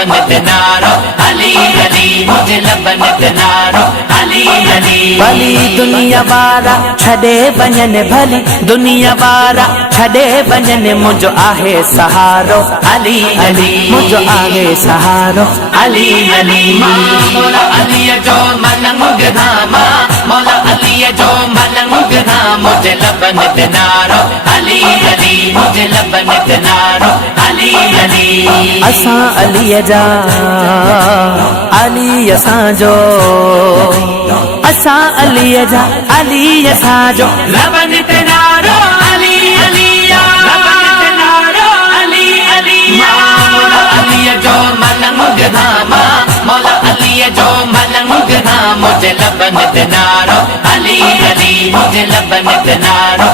लबन दिनारो अली अली मुझे लबन दिनारो अली अली। भली दुनिया वारा छॾे वञनि भली दुनिया वारा छॾे वञनि मुंहिंजो आहे सहारो अली अली मुंहिंजो आहे सहारो अली अली। मौला अली जो मलंग धामा मौला अली जो मलंग धाम मुझे लबन दिनारो अली अली मुझे लबन दिनारो अली अली। असां अलीअ जा अली असांजो असां अलीअ जा अली असांजो लबन दिनारो अली अली लबन दिनारो अली अली। मौला अली जो मलंग धामा मौला अली जो मलंग धाम मुझे लबन दिनारो अली अली मुझे लबन दिनारो।